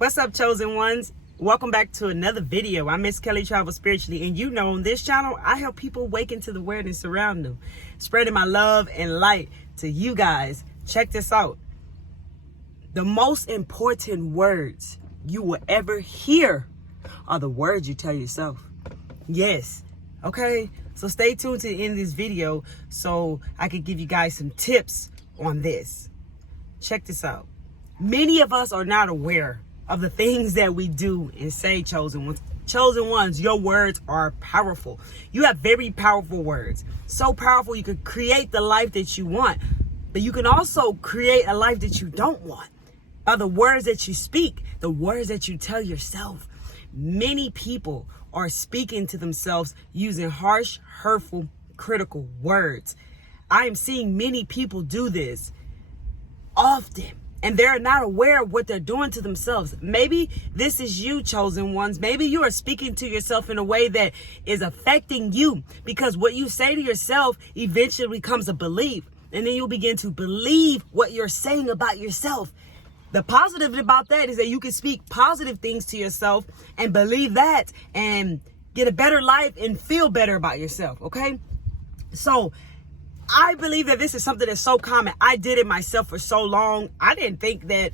What's up, chosen ones? Welcome back to another video. I'm Miss Kelly Travel Spiritually, and you know on this channel I help people wake into the awareness around them, spreading my love and light to you guys. Check this out. The most important words you will ever hear are the words you tell yourself. Yes. Okay, so stay tuned to the end of this video so I can give you guys some tips on this. Check this out. Many of us are not aware of the things that we do and say, chosen ones. Chosen ones, your words are powerful. You have very powerful words. So powerful you can create the life that you want, but you can also create a life that you don't want by the words that you speak, the words that you tell yourself. Many people are speaking to themselves using harsh, hurtful, critical words. I am seeing many people do this often, and they're not aware of what they're doing to themselves. Maybe this is you, chosen ones. Maybe you are speaking to yourself in a way that is affecting you, because what you say to yourself eventually becomes a belief, and then you'll begin to believe what you're saying about yourself. The positive about that is that you can speak positive things to yourself and believe that and get a better life and feel better about yourself, okay? So I believe that this is something that's so common. I did it myself for so long. I didn't think that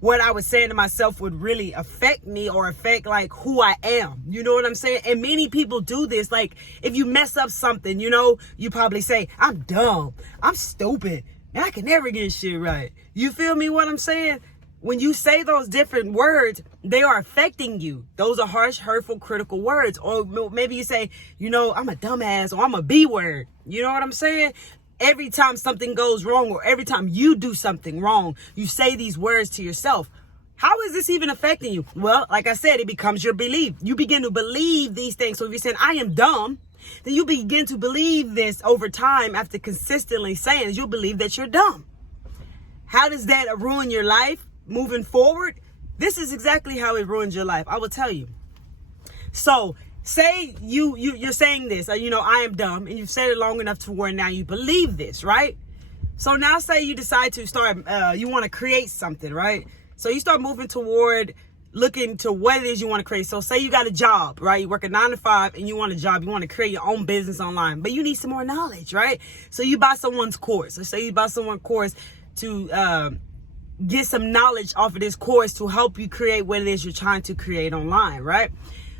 what I was saying to myself would really affect me or affect like who I am. You know what I'm saying? And many people do this. Like if you mess up something, you know, you probably say, I'm dumb, I'm stupid, and I can never get shit right. You feel me what I'm saying? When you say those different words, they are affecting you. Those are harsh, hurtful, critical words. Or maybe you say, you know, I'm a dumbass, or I'm a B word. You know what I'm saying? Every time something goes wrong, or every time you do something wrong, you say these words to yourself. How is this even affecting you? Well, like I said, it becomes your belief. You begin to believe these things. So if you're saying, I am dumb, then you begin to believe this over time. After consistently saying it, you'll believe that you're dumb. How does that ruin your life? Moving forward, this is exactly how it ruins your life. I will tell you. So say you're saying this, you know, I am dumb, and you've said it long enough to where now you believe this, right? So now say you decide to start, you want to create something, right? So you start moving toward looking to what it is you want to create. So say you got a job, right? You work a 9 to 5 and you want a job. You want to create your own business online, but you need some more knowledge, right? So you buy someone's course. So say you buy someone's course to, get some knowledge off of this course to help you create what it is you're trying to create online, right?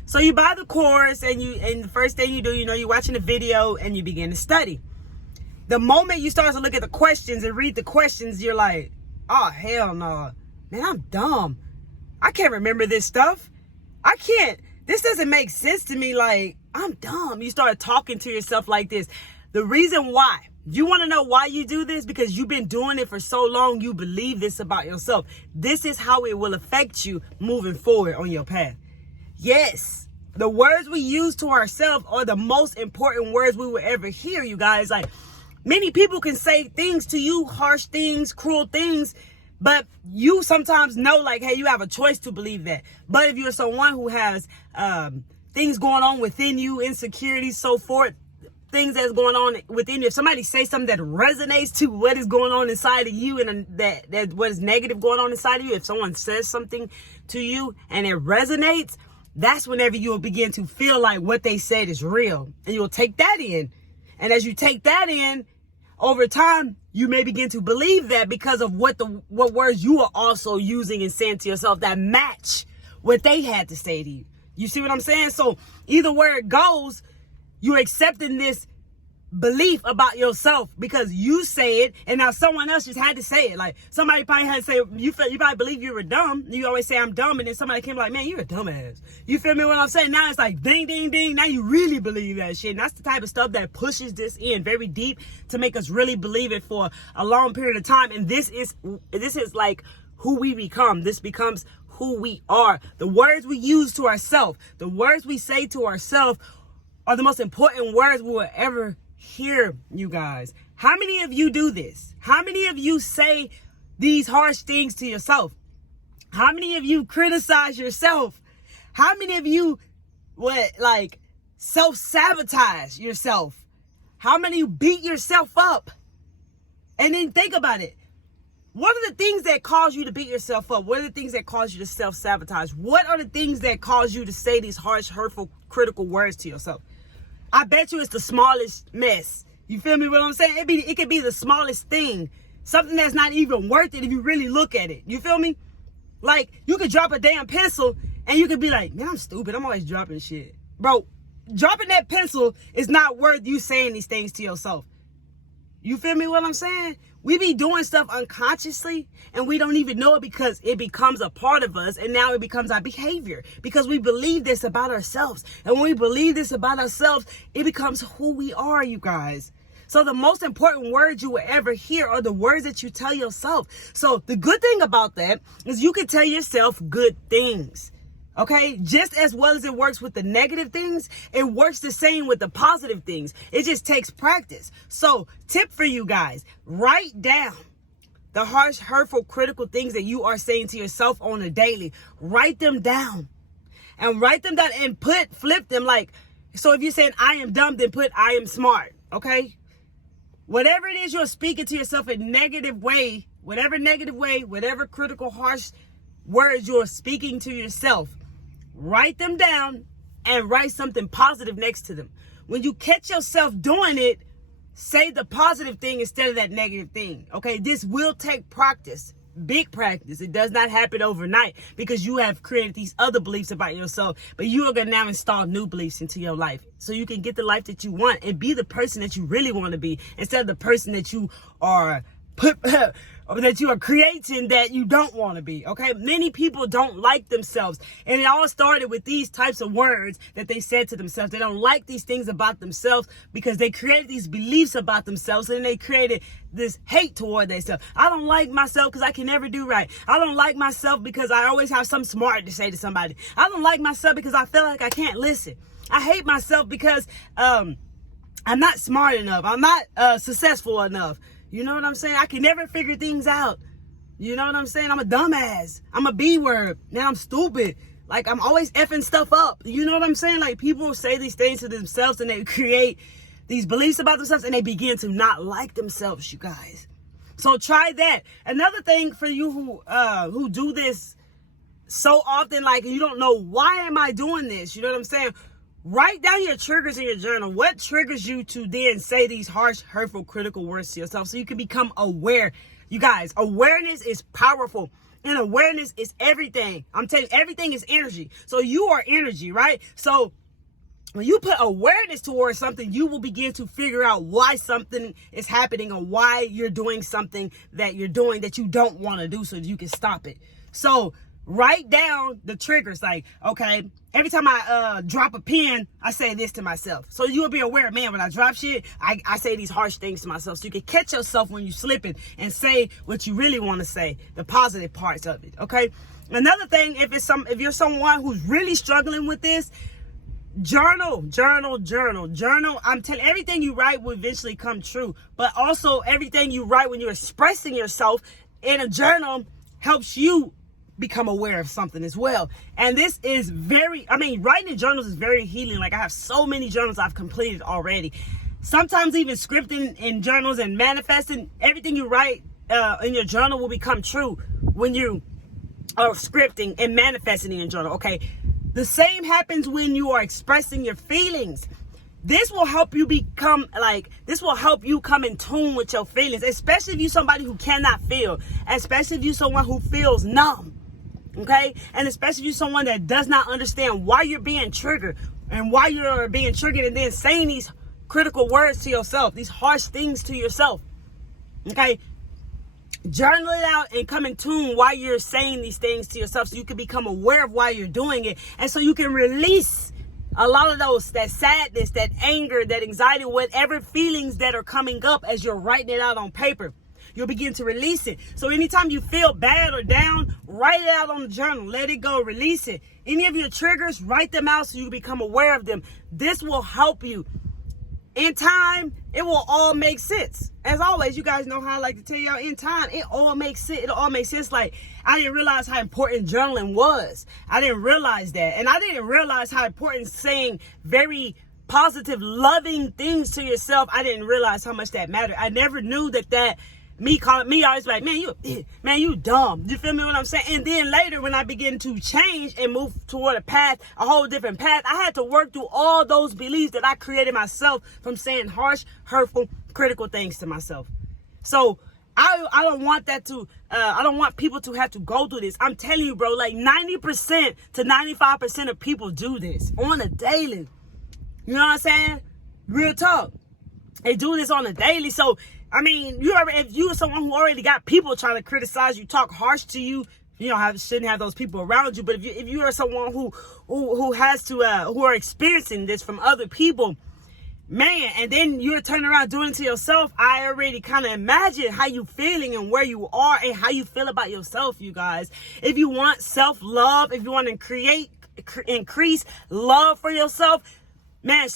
So you buy the course, and the first thing you do, you know, you're watching the video and you begin to study. The moment you start to look at the questions and read the questions, you're like, oh, hell no, man, I'm dumb. I can't remember this stuff. This doesn't make sense to me. Like, I'm dumb. You start talking to yourself like this. The reason why, you want to know why you do this? Because you've been doing it for so long, you believe this about yourself. This is how it will affect you moving forward on your path. Yes, the words we use to ourselves are the most important words we will ever hear, you guys. Like, many people can say things to you, harsh things, cruel things, but you sometimes know, like, hey, you have a choice to believe that. But if you're someone who has things going on within you, insecurities, so forth, things that's going on within you, if somebody says something that resonates to what is going on inside of you, and that what is negative going on inside of you, if someone says something to you and it resonates, that's whenever you'll begin to feel like what they said is real, and you'll take that in. And as you take that in, over time, you may begin to believe that because of what words you are also using and saying to yourself that match what they had to say to you. You see what I'm saying? So either where it goes, you're accepting this belief about yourself because you say it, and now someone else just had to say it. Like somebody probably had to say, you probably believe you were dumb. You always say I'm dumb, and then somebody came like, man, you're a dumbass. You feel me what I'm saying? Now it's like ding, ding, ding. Now you really believe that shit. And that's the type of stuff that pushes this in very deep to make us really believe it for a long period of time. And this is like who we become. This becomes who we are. The words we use to ourselves, the words we say to ourselves are the most important words we will ever hear, you guys. How many of you do this? How many of you say these harsh things to yourself? How many of you criticize yourself? How many of you self-sabotage yourself? How many of you beat yourself up? And then think about it. What are the things that cause you to beat yourself up? What are the things that cause you to self-sabotage? What are the things that cause you to say these harsh, hurtful, critical words to yourself? I bet you it's the smallest mess. You feel me what I'm saying? It could be the smallest thing. Something that's not even worth it if you really look at it. You feel me? Like, you could drop a damn pencil and you could be like, man, I'm stupid. I'm always dropping shit. Bro, dropping that pencil is not worth you saying these things to yourself. You feel me what I'm saying? We be doing stuff unconsciously and we don't even know it because it becomes a part of us, and now it becomes our behavior because we believe this about ourselves. And when we believe this about ourselves, it becomes who we are, you guys. So the most important words you will ever hear are the words that you tell yourself. So the good thing about that is you can tell yourself good things. Okay, just as well as it works with the negative things, it works the same with the positive things. It just takes practice. So, tip for you guys, write down the harsh, hurtful, critical things that you are saying to yourself on a daily. Write them down. And write them down and flip them like, so if you're saying I am dumb, then put I am smart. Okay? Whatever it is you're speaking to yourself in negative way, whatever critical, harsh words you're speaking to yourself, write them down and write something positive next to them. When you catch yourself doing it, say the positive thing instead of that negative thing. Okay, this will take practice, big practice. It does not happen overnight because you have created these other beliefs about yourself, but you are going to now install new beliefs into your life so you can get the life that you want and be the person that you really want to be instead of the person that you are that you are creating that you don't want to be. Okay, many people don't like themselves, and it all started with these types of words that they said to themselves. They don't like these things about themselves because they created these beliefs about themselves, and they created this hate toward themselves. I don't like myself because I can never do right. I don't like myself because I always have something smart to say to somebody. I don't like myself because I feel like I can't listen. I hate myself because I'm not smart enough. I'm not successful enough. You know what I'm saying? I can never figure things out. You know what I'm saying? I'm a dumbass. I'm a B word. Now I'm stupid. Like, I'm always effing stuff up. You know what I'm saying? Like, people say these things to themselves and they create these beliefs about themselves and they begin to not like themselves, you guys. So try that. Another thing for you who do this so often, like, you don't know, why am I doing this? You know what I'm saying? Write down your triggers in your journal. What triggers you to then say these harsh, hurtful, critical words to yourself so you can become aware. You guys, awareness is powerful. And awareness is everything. I'm telling you, everything is energy. So you are energy, right? So when you put awareness towards something, you will begin to figure out why something is happening or why you're doing something that you're doing that you don't want to do so that you can stop it. So write down the triggers. Like, okay, every time I drop a pen, I say this to myself. So you will be aware, man, when I drop shit, I say these harsh things to myself. So you can catch yourself when you're slipping and say what you really want to say, the positive parts of it, okay? Another thing, if you're someone who's really struggling with this, journal. I'm telling you, everything you write will eventually come true. But also everything you write when you're expressing yourself in a journal helps you become aware of something as well. And this is writing in journals is very healing. Like, I have so many journals I've completed already. Sometimes even scripting in journals and manifesting, everything you write in your journal will become true when you are scripting and manifesting in your journal. Okay, the same happens when you are expressing your feelings. This will help you come in tune with your feelings, especially if you're somebody who cannot feel, especially if you're someone who feels numb. Okay, and especially if you're someone that does not understand why you're being triggered and why you're being triggered and then saying these critical words to yourself, these harsh things to yourself. Okay, journal it out and come in tune why you're saying these things to yourself so you can become aware of why you're doing it, and so you can release a lot of that sadness, that anger, that anxiety, whatever feelings that are coming up as you're writing it out on paper. You'll begin to release it. So anytime you feel bad or down, write it out on the journal. Let it go. Release it. Any of your triggers, write them out so you become aware of them. This will help you. In time, it will all make sense. As always, you guys know how I like to tell y'all, in time, it all makes sense. It'll all make sense. Like, I didn't realize how important journaling was. I didn't realize that. And I didn't realize how important saying very positive, loving things to yourself, I didn't realize how much that mattered. I never knew that me always like, man, you dumb. You feel me what I'm saying? And then later when I begin to change and move toward a whole different path, I had to work through all those beliefs that I created myself from saying harsh, hurtful, critical things to myself. So I don't want that to, I don't want people to have to go through this. I'm telling you, bro, like 90% to 95% of people do this on a daily. You know what I'm saying? Real talk. They do this on a daily. So, I mean, if you are someone who already got people trying to criticize you, talk harsh to you, shouldn't have those people around you. But if you are someone who has to, who are experiencing this from other people, man, and then you're turning around doing it to yourself, I already kind of imagine how you feeling and where you are and how you feel about yourself, you guys. If you want self-love, if you want to increase love for yourself, man, it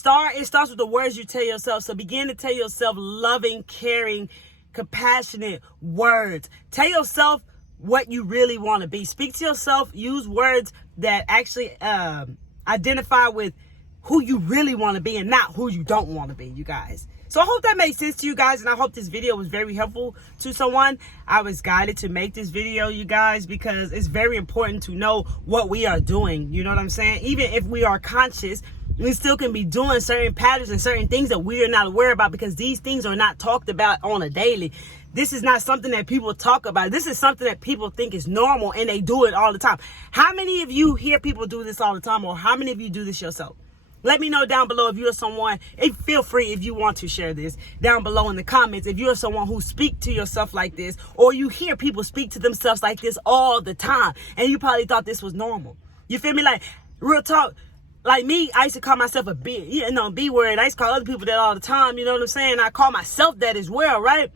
starts with the words you tell yourself. So begin to tell yourself loving, caring, compassionate words. Tell yourself what you really want to be. Speak to yourself. Use words that actually identify with who you really want to be and not who you don't want to be, you guys. So I hope that made sense to you guys, and I hope this video was very helpful to someone. I was guided to make this video, you guys, because it's very important to know what we are doing. You know what I'm saying? Even if we are conscious, we still can be doing certain patterns and certain things that we are not aware about, because these things are not talked about on a daily. This is not something that people talk about. This is something that people think is normal, and they do it all the time. How many of you hear people do this all the time, or how many of you do this yourself? Let me know down below if you're someone, feel free if you want to share this down below in the comments. If you're someone who speak to yourself like this, or you hear people speak to themselves like this all the time, and you probably thought this was normal. You feel me? Like, real talk. Like me, I used to call myself a B word. I used to call other people that all the time. You know what I'm saying? I call myself that as well, right?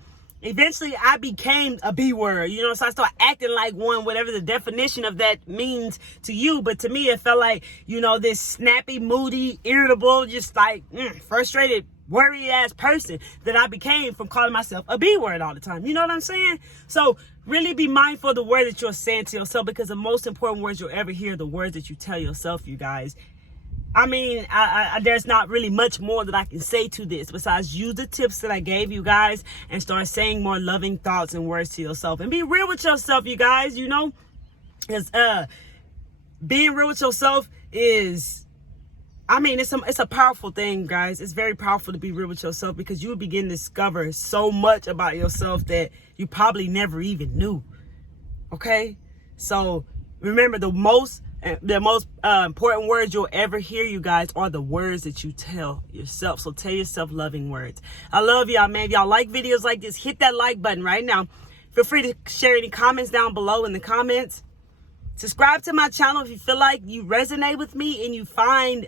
Eventually, I became a B word, so I started acting like one, whatever the definition of that means to you. But to me, it felt like, this snappy, moody, irritable, just like frustrated, worried ass person that I became from calling myself a B word all the time. You know what I'm saying? So really be mindful of the word that you're saying to yourself, because the most important words you'll ever hear are the words that you tell yourself, you guys. I mean, there's not really much more that I can say to this besides use the tips that I gave you guys and start saying more loving thoughts and words to yourself, and be real with yourself, you guys. Because being real with yourself is, it's a powerful thing, guys. It's very powerful to be real with yourself, because you will begin to discover so much about yourself that you probably never even knew. Okay, so remember, the most important words you'll ever hear, you guys, are the words that you tell yourself. So tell yourself loving words. I love y'all, man. If y'all like videos like this, hit that like button right now. Feel free to share any comments down below in the comments. Subscribe to my channel if you feel like you resonate with me and you find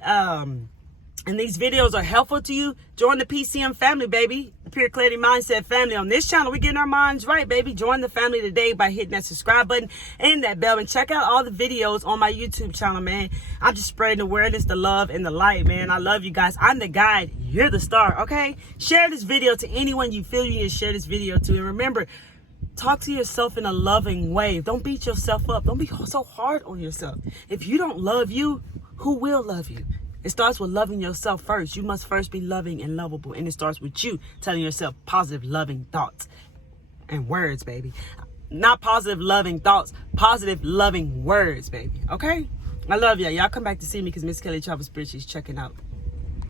and these videos are helpful to you. Join the PCM family, baby. The Pure Clarity Mindset family. On this channel, we're getting our minds right, baby. Join the family today by hitting that subscribe button and that bell. And check out all the videos on my YouTube channel, man. I'm just spreading awareness, the love, and the light, man. I love you guys. I'm the guide. You're the star, okay? Share this video to anyone you feel you need to share this video to. And remember, talk to yourself in a loving way. Don't beat yourself up. Don't be so hard on yourself. If you don't love you, who will love you? It starts with loving yourself first. You must first be loving and lovable. And it starts with you telling yourself positive, loving thoughts and words, baby. Not positive, loving thoughts. Positive, loving words, baby. Okay? I love y'all. Y'all come back to see me because Miss Kelly Travel Spiritually is checking out.